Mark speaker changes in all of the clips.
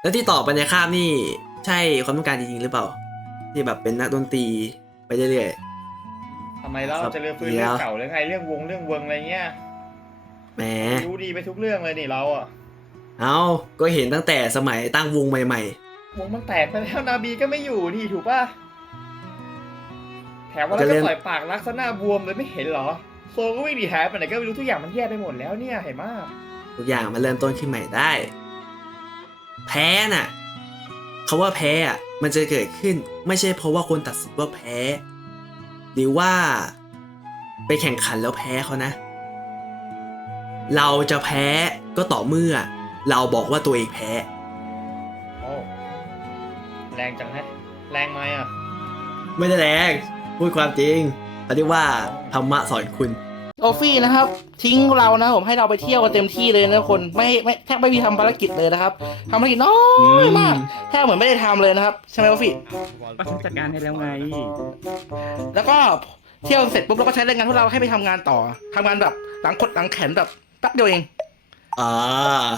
Speaker 1: แล้วที่ต่อไปในคาบนี่ใช่ความต้องการจริงๆหรือเปล่า ที่แบบเป็นนักดนตรีไปเรื่อย
Speaker 2: ทำไมเรา
Speaker 1: ครับ
Speaker 2: จะเรื่องฟื้น
Speaker 1: เดี๋
Speaker 2: เรื่
Speaker 1: ย
Speaker 2: อ
Speaker 1: ว
Speaker 2: งเก่าหรือไงเรื่องวงเรื่องเวิงอะไรเงี้ย
Speaker 1: ๆแหม
Speaker 2: รู้ดีไปทุกเรื่องเลยนี่เราอะ
Speaker 1: เอาก็เห็นตั้งแต่สมัยตั้งวงใหม่
Speaker 2: วงมันแตกไปแล้วนาบีก็ไม่อยู่นี่ถูกป่ะแถมว่าเราก็ปล่อยปากรักซะหน้าบวมเลยไม่เห็นเหรอโซก็วิ่งหนีหายไปไหนก็ไม่รู้ทุกอย่างมันแย่ไปหมดแล้วเนี่ยเห็นมาก
Speaker 1: ๆ ทุกอย่างมันเริ่มต้นขึ้นใหม่ได้ แพ้น่ะเขาว่าแพ้อะมันจะเกิดขึ้นไม่ใช่เพราะว่าคนตัดสินว่าแพ้ หรือว่าไปแข่งขันแล้วแพ้เขานะ เราจะแพ้ก็ต่อเมื่อ เราบอกว่าตัวเองแพ้
Speaker 2: โอ้แรงจังแฮะแรงไหมอะ
Speaker 1: ไม่ได้แรง พูดความจริงเขาเรียกว่าธรรมะสอนคุณ
Speaker 3: โอฟี่นะครับ ทิ้งเรานะผมให้เราไปเที่ยวกันเต็มที่เลยนะคนไม่ไม่แทบไม่มีทำภารกิจเลยนะครับทำภารกิจน้อยมากแทบเหมือนไม่ได้ทำเลยนะครับใช่ไหมโอฟี่
Speaker 4: ก็ฉันจัดการให้แล้วไง
Speaker 3: แล้วก็เที่ยวเสร็จปุ๊บเราก็ใช้แรงงานพวกเราให้ไปทำงานต่อทำงานแบบหลังกดหลังแขนแบบแป๊บเดียวเอง
Speaker 1: อ่า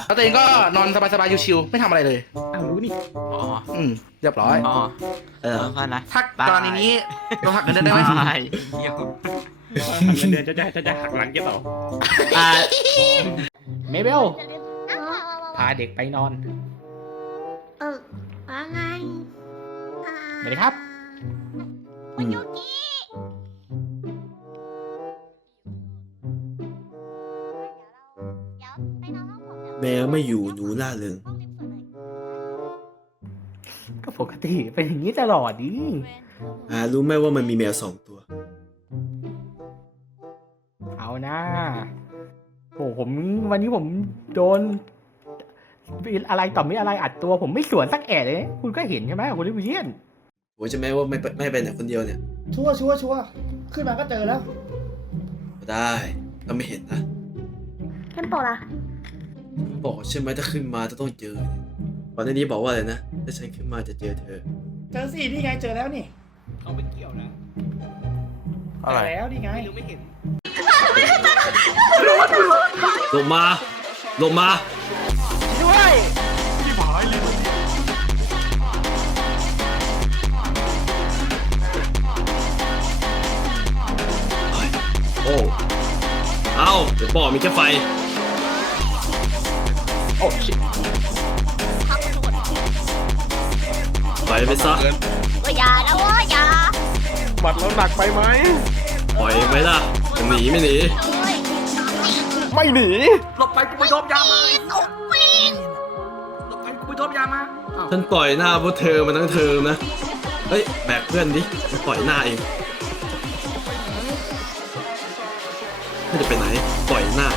Speaker 3: แล้วตัวเองก็นอนสบายๆชิวๆไม่ทำอะไรเลย
Speaker 4: อ้าวรู้นี่
Speaker 5: อ๋อ
Speaker 3: อืมเรียบร้อย
Speaker 5: อ๋อ
Speaker 1: เออ
Speaker 5: แล้วก็นะ
Speaker 3: ถ้ากรณีนี้เราหักเงินเดือนได้ไหม
Speaker 5: ตายเหี้ย
Speaker 4: หัก เงินเดือนจะจะจะจะหักหลังแกเปล่า
Speaker 1: อ่า
Speaker 4: เมเบลพาเด็กไปนอน
Speaker 6: เออว่าไงอ่า
Speaker 4: สวัสดีครับ
Speaker 6: คุณยูกิ
Speaker 1: แมวไม่อยู่หนูล่าเริง
Speaker 4: ก็ปกติเป็นอย่างนี้ตลอดดิ
Speaker 1: อ่ารู้ไหมว่ามันมีแมวสองตัว
Speaker 4: นะโอ้ผมวันนี้ผมโดนอะไรต่อไม่อะไรอัดตัวผมไม่สวนสักแอะเลย คุณก็เห็นใช่ไหมคุณลิวิเชียน
Speaker 1: โอ้ใช่ไหมว่าไม่ไปไม่ไปไหนคนเดียวเนี่ย
Speaker 2: ชัวร์ชัวร์ชัวร์ขึ้นมาก็เจอแล้ว
Speaker 1: ได้ถ้าไม่เห็นนะ
Speaker 6: เทมโปล่ะ
Speaker 1: บอกใช่ไหมถ้าขึ้นมาจะต้องเจอเนี่ยก่อนหน้านี้บอกว่าอะไรนะถ้าฉันขึ้นมาจะเจอเธอ
Speaker 2: เจอสินี่ไงเจอแล้วนี่
Speaker 4: เขาเป็นเกี่ยวนะ
Speaker 2: เจอแล้วนี่ไง
Speaker 4: หรือไม่เห็น
Speaker 1: ลงมาลงมาโอ้ เอาเดี๋ยวบอกมีแค่ไฟ
Speaker 4: โอ้ชิ
Speaker 1: ไฟไปซะ
Speaker 6: ว่าอย่านะเว่าอย่า
Speaker 4: บัตรเราหนักไปไหม
Speaker 1: ปล่อยไหมล่ะจะหนีไม่หนี
Speaker 6: เอ้ย
Speaker 4: ไม่หนี
Speaker 5: หลบไปกูไปโดบยามา
Speaker 6: ตกปิง
Speaker 5: หลบไปกูไปโดบยามาอ้าว
Speaker 1: ฉันปล่อยหน้าพวกเธอมาทั้งเทอมนะ เฮ้ย แบกเพื่อนดิฉันปล่อยหน้าเองไม่จะไปไหน ปล่อยหน้า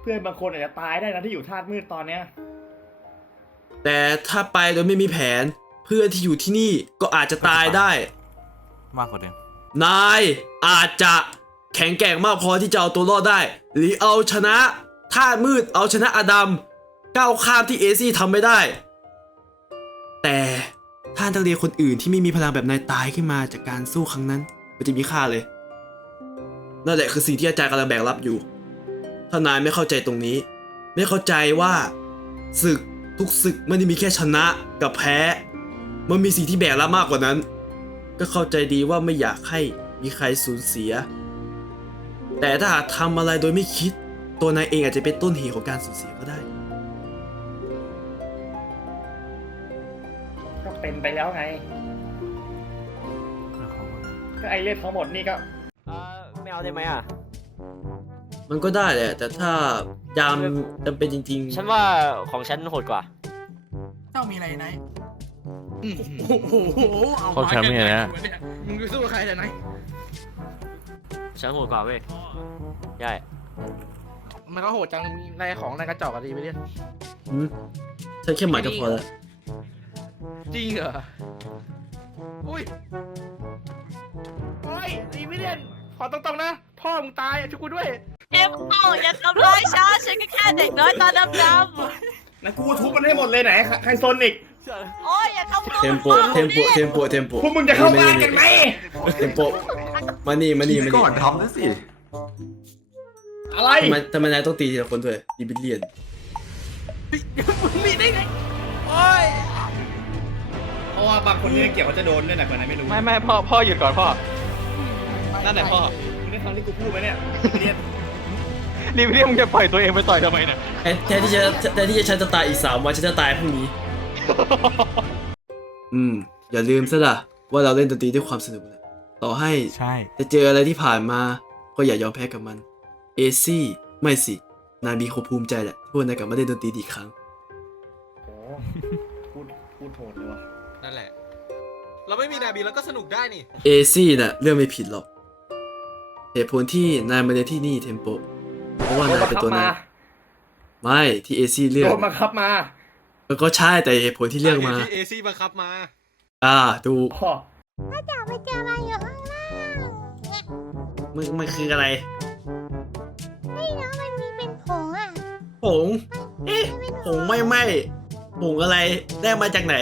Speaker 2: เพื่อนบางคนอาจจะตายได้นะที่อยู่ธาตุมืดตอนเนี้ย
Speaker 1: แต่ถ้าไปโดยไม่มีแผน เพื่อนที่อยู่ที่นี่ก็อาจจะตายได้
Speaker 5: มากกว่าเดิม
Speaker 1: นายอาจจะแข็งแกร่งมากพอที่จะเอาตัวรอดได้ หรือเอาชนะท่าตุมืดเอาชนะอดัมก้าวข้ามที่เอซี่ทำไม่ได้ แต่ถ้านักเรียนคนอื่นที่ไม่มีพลังแบบนายตายขึ้นมาจากการสู้ครั้งนั้น มันจะมีค่าเลย นั่นแหละคือสิ่งที่อาจารย์กำลังแบกรับอยู่ ถ้านายไม่เข้าใจตรงนี้ ไม่เข้าใจว่าศึก ทุกศึกไม่ได้มีแค่ชนะกับแพ้ มันมีสิ่งที่แบกรับมากกว่านั้น ก็เข้าใจดีว่าไม่อยากให้มีใครสูญเสีย แต่ถ้าหากทำอะไรโดยไม่คิด ตัวนายเองอาจจะเป็นต้นเหตุของการสูญเสียก็ได้
Speaker 2: ก็เป็นไปแล้วไง ก็ไอเลือดทั้งหมดนี่ก็
Speaker 7: ไม่เอาได้ไหมอะ
Speaker 1: มันก็ได้แหละ แต่ถ้ายามจำเป็นจริง
Speaker 7: ฉันว่าของฉันโหดกว่า
Speaker 5: เจ้ามีอะไรไหน
Speaker 3: อืม
Speaker 5: โอ้โหเอา
Speaker 8: เขาแชมป์เนี่ยนะ
Speaker 3: มึงไปสู้กับใครแต่ไหน
Speaker 7: ฉันโหดกว่าเว้ยใช่
Speaker 3: มันก็โหดจังมีในของในกระจอกอะดีไปเรียน
Speaker 1: ๆหืมฉันแค่หมายก็พอแล้ว
Speaker 3: จริงเหรอ อุ้ย โอ้ยดีไปเรียนขอตรงๆนะ พ่อมึงตายอะช่วยกูด้วย
Speaker 6: เอ็มเอาอย่าทำร้ายฉันฉันก็แค่เด็กน้อยตาดำ
Speaker 2: นะกูทุบมันให้หมดเลยไหนใครใครซนอีก
Speaker 6: โอ้ยอย่าทำ
Speaker 1: เทมโปเทมโปเทมโปเทมโป
Speaker 2: พวกมึงจะเข้าบ้านกันไหม
Speaker 1: เทมโปมานี่มานี่มานี่
Speaker 5: ก่อนทำนะสิ
Speaker 2: อะไร
Speaker 1: ทำไมทำไมนายต้องตีทีละคนด้วยดิบิเลียน
Speaker 2: เพราะว่าบางคนเนี่ยเกี่ยวเขาจะโดนด้วยนะคนนั้นไม่รู้
Speaker 3: ไม่ไม่พ่อพ่อหยุดก่อนพ่อ นั่นแหละพ่อ
Speaker 2: มึงได้ ฟังที่กูพูดไหมเนี่ยเรียน
Speaker 3: รีบเรียกมึงจะปล่อยตัวเองไปต่อยทำไมเนี่ย
Speaker 1: แทนแทนที่จะแทนที่จะฉันจะตายอีกสามวันฉันจะตายพรุ่งนี้ อืม อย่าลืมซะล่ะ ว่าเราเล่นดนตรีด้วยความสนุกนะต่อให้
Speaker 5: ใช่
Speaker 1: จะเจออะไรที่ผ่านมา ก็อย่ายอมแพ้กับมัน เอซี่ ไม่สิ นายมีความภูมิใจแหละที่พวกนายกลับมาเล่นดนตรีอีกครั้ง
Speaker 2: โอ้พูดพูดโหดเลยว่ะ
Speaker 7: นั่นแหละ เราไม่มีนาบีแล้วก็สนุกได้นี่
Speaker 1: เอซี่น่ะเรื่องไม่ผิดหรอก เหตุผลที่นายมาในที่นี่เทมโปเพราะว่า
Speaker 2: โดน
Speaker 1: นาย
Speaker 2: บัง
Speaker 1: เป็น
Speaker 2: คับ
Speaker 1: ตัวนามา
Speaker 2: ย
Speaker 1: ไม่ที่เอซี่เลือ
Speaker 2: โด
Speaker 1: ก
Speaker 2: นบังคับมา
Speaker 1: มันก็ใช่แต่เหตุผลที่เลือกมา
Speaker 7: ที่เอซี่บังคับมา
Speaker 1: อ่าดู
Speaker 2: พ่อ
Speaker 6: อยากไปเจออะไรอยู่ข้างล่างเนี่ย
Speaker 1: มันมันคืออะไร
Speaker 6: ไม่นะมันมีเป็นผงอะ
Speaker 1: ผงเอ๊ะผงไม่ไหม่ผงอะไรได้มาจากไหน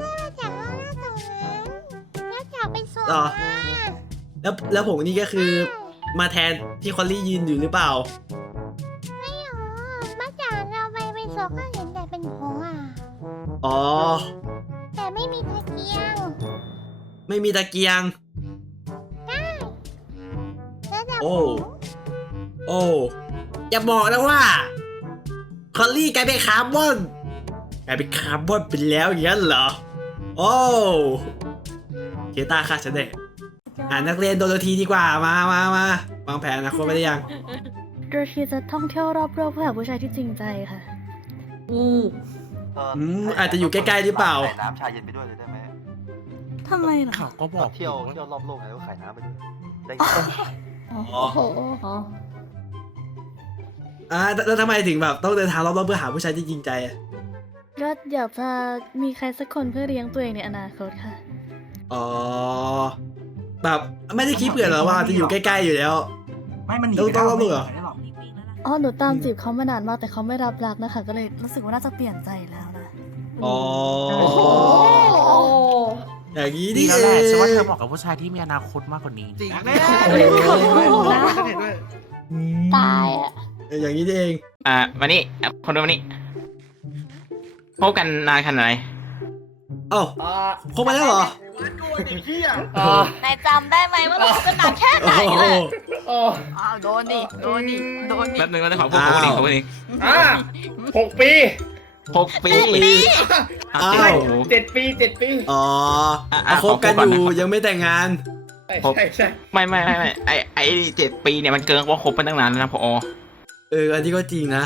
Speaker 6: มาจากข้างล่างตรงนั้นแล้วจากไปสวน
Speaker 1: หรอ
Speaker 6: มา
Speaker 1: แล้วแล้วผงนี่ก็คือมาแทนที่คอลลี่ยืนอยู่หรือเปล่า
Speaker 6: ไม่หรอมาจากเราไปไปสวนก็เห็นแต่เป็นผงอะ
Speaker 1: อ๋อ
Speaker 6: แต่ไม่มีตะเกียง
Speaker 1: ไม่มีตะเกียง
Speaker 6: แล้วแต่
Speaker 1: โอ้
Speaker 6: ผง
Speaker 1: โอ้อย่าบอกนะว่า คอลลี่กลายเป็นคาร์บอนกลายเป็นคาร์บอนไปแล้วอย่างนั้นเหรอ โอ้เคต้าค่ะฉันเด็ก อ่านนักเรียนโดนทีดีกว่ามามามาวางแผนอนะคนไม่ได้ยัง
Speaker 8: โดยที่จะท่องเที่ยวรอบโลกเพื่อหาผู้ชายที่จริงใจค่ะ
Speaker 1: อืมอาจจะอยู่ใกล้ๆหรือเปล่า
Speaker 9: ใส่น้ำชาเย็นไปด้วยเลยได้ไหม
Speaker 8: ทำไมล่ะ
Speaker 5: เขาก็บอก
Speaker 9: เที่ยวเที่ยวรอบโลกไงก็ขายน้ำไปด้วยได้
Speaker 1: อ๋อ
Speaker 8: โอ้โหอ๋อ
Speaker 1: อ่าแล้วแล้วทำไมถึงแบบต้องเดินทางรอบๆเพื่อหาผู้ชายที่จริงใจอะ
Speaker 8: ก็อยากจะมีใครสักคนเพื่อเลี้ยงตัวเองในอนาคตค่ะ
Speaker 1: อ๋อ แบบไม่ได้คิดเผื่อเหรอว่าจะอยู่ใกล้ๆอยู่แล้ว
Speaker 5: ไม่มันหนี
Speaker 1: ต้อง
Speaker 5: ไม่
Speaker 1: ต้อง
Speaker 5: ได้
Speaker 1: รับมือเหรอ
Speaker 5: ไม่ได้หรอก
Speaker 8: อ๋อหนูตามจีบเขามานานมากแต่เขาไม่รับรักนะคะ ก็เลยรู้สึกว่าน่าจะเปลี่ยนใจแล้วนะ
Speaker 1: อ๋ออย่างนี้
Speaker 5: ดี
Speaker 1: นี่
Speaker 5: แล้ว
Speaker 1: เอ
Speaker 5: แหละฉันว่าเธ
Speaker 1: ง
Speaker 5: อเหมาะกับผู้ชายที่มีอนาคตมากกว่านี้
Speaker 7: จริง
Speaker 8: ตายอะ
Speaker 1: อย่างนี้นี่เอง
Speaker 3: อ่ามานี่อะคนดูมานี่พบกันนานขนาดไหน
Speaker 1: เอ้า
Speaker 2: อ่า
Speaker 1: คบมาแล้วเหรอ
Speaker 2: อ่านา
Speaker 6: ยจำได้ไหมว่าเราคบกันนานแค่ไหน
Speaker 1: โอ้โห
Speaker 6: ล่ะ
Speaker 2: โอ้
Speaker 6: อ้าวโดนดิโดนดิโดนดิ
Speaker 3: แป๊บนึงแล้วขอพูดขอพูดอีกขอพูดอีก
Speaker 2: อ่าหกปี
Speaker 3: หกปี
Speaker 1: อ้าว
Speaker 3: เจ็ดโอ้โห
Speaker 2: เจ็ดปีเจ็ดปี
Speaker 1: อ๋อ
Speaker 3: อะ
Speaker 1: อะคบกัน
Speaker 3: ขอพูดก่อน
Speaker 1: อ
Speaker 3: นะ
Speaker 1: ยู่ยังไม่แต่งงาน
Speaker 2: ใช่
Speaker 3: หก
Speaker 2: ใช่ใช่
Speaker 3: ไม่ไม่ไม่ไม่ไอไอเจ็ดปีเนี่ยมันเกินกว่าคบไปตั้งนานแล้วนะพอ
Speaker 1: เอออันนี้ก็จริงนะ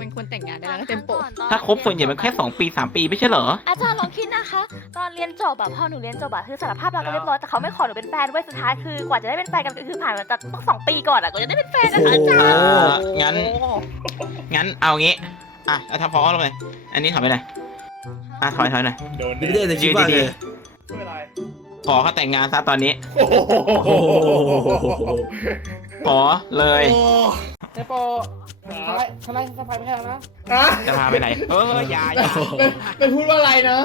Speaker 8: มันควรแต่งงานได้แล้วเต็มโปะ
Speaker 3: ถ้าคบส่วนใหญ่มันแค่สองปีสามปีไม่ใช่เหรอ
Speaker 6: อาจารย์ลองคิดนะคะ ตอนเรียนจบแบบพอหนูเรียนจบอะคือสารภาพรักกันเรียบร้อยแต่เขาไม่ขอหนูเป็นแฟนเว้ยสุดท้ายคือกว่าจะได้เป็นแฟนกันคือผ่านมาจากต้องสองปีก่อนอะกว่าจะได้เป็นแฟนนะคะอาจารย์
Speaker 1: โอ้
Speaker 3: อ่างั้น งั้นเอางี้ อะเอาถ้าพอลงเลย อันนี้ถอยไปหน่อยอะถอยถอยหน่อย
Speaker 2: โดน
Speaker 1: ไม่ได้ในคิดว่าไง
Speaker 2: ไม่เป็นไร
Speaker 3: ขอเขาแต่งงานซะตอนนี้
Speaker 2: โอ้โห
Speaker 1: โอ้โห
Speaker 3: ขอเลย เจโปทนายทนายสะพายไม่ใช่นะ
Speaker 2: อะ
Speaker 3: จะพาไปไหน เอออย่าอย่า
Speaker 2: เป็นเป็นพูดว่าอะไรนะ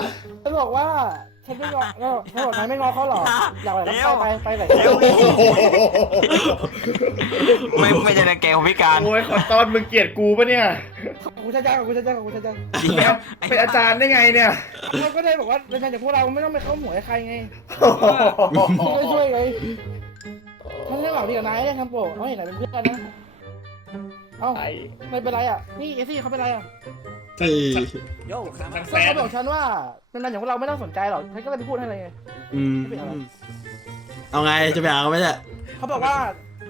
Speaker 3: ฉันบอกว่าฉันไม่งอเออฉันบอกนายไม่งอเขาหรออยากไปแล้วไปไปไหน
Speaker 2: โอ้โห
Speaker 3: ไม่ไม่ใช่แกของพิการ
Speaker 2: โอ้ยขอตอนมึงเกลียดกูปะเนี่ย
Speaker 3: กูจะจ้างกูจะจ้างกูจะจ้าง
Speaker 2: เป็นอาจารย์ได้ไงเนี่ย
Speaker 3: เขาก็ได้บอกว่าเป็นงานจากพวกเราไม่ต้องไปเข้าหมวยใครไง
Speaker 2: โอ้โห
Speaker 3: ช่วยช่วยไงฉันไม่หวังดีกับนายได้ทำโปรเขาเห็นนายเป็นเพื่อนนะ เอ้า
Speaker 2: ไอ้
Speaker 3: ไม่เป็นไรอะ นี่เอซี่เขาเป็นไรอะ
Speaker 1: เฮ้ย
Speaker 2: ทั้งแฟ
Speaker 3: เขา
Speaker 2: น
Speaker 3: บอกฉันว่าเป็นงานอย่างพวกเราไม่ต้องสนใจหรอกฉันก็เลยไปพูดให้เลยไง
Speaker 1: อืมเอาไงจะไปเอาเขาไหมเนี่ย
Speaker 3: เขาบอกว่า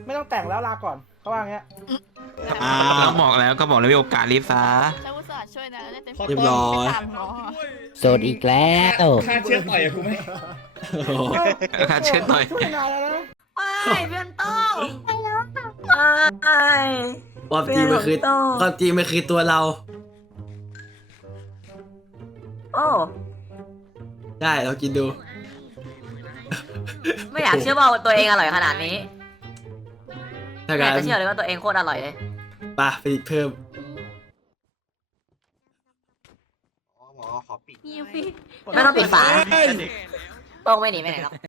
Speaker 3: ไม่ต้องแต่งแล้วลาก่อนเขาว่าอย่างเงี้ย
Speaker 1: อ่า
Speaker 3: เราบอกแล้วก็บอกแล้วมีโอกาสรีบซะ
Speaker 6: ฉันอุตส่าห์ช่วยนะได้เต็ม
Speaker 2: ขอ
Speaker 1: เรียบ
Speaker 2: ต้
Speaker 1: ร้
Speaker 2: อน
Speaker 1: อย
Speaker 6: ตามง้อ
Speaker 3: โสดอีกแล้ว
Speaker 2: ค่าเชื้อต่อยกับกูไหม
Speaker 1: โอ้โห
Speaker 3: ค่ะเชิญหน่อย ช่วยนายแล้วนะ
Speaker 6: ไม่เพื่อนโต้ไปแล้วค่ะไม่
Speaker 1: ความจริงมันคือความจริงมันคือตัวเรา
Speaker 6: โอ้
Speaker 1: ได้เรากินดู
Speaker 6: ไม่อยากเชื่อว่าตัวเองอร่อยขนาดนี้
Speaker 1: ถ้า
Speaker 6: ไม่อ
Speaker 1: งั้
Speaker 6: ยาก
Speaker 1: น
Speaker 6: จะเชื่อเลยว่าตัวเองโคตรอร่อยเลย
Speaker 1: ไปผลิตเพิ่ม
Speaker 9: อ๋อหมอขอบ
Speaker 10: ไม่ต้องปิดฝาโต้งไม่หนีไปไหนหรอก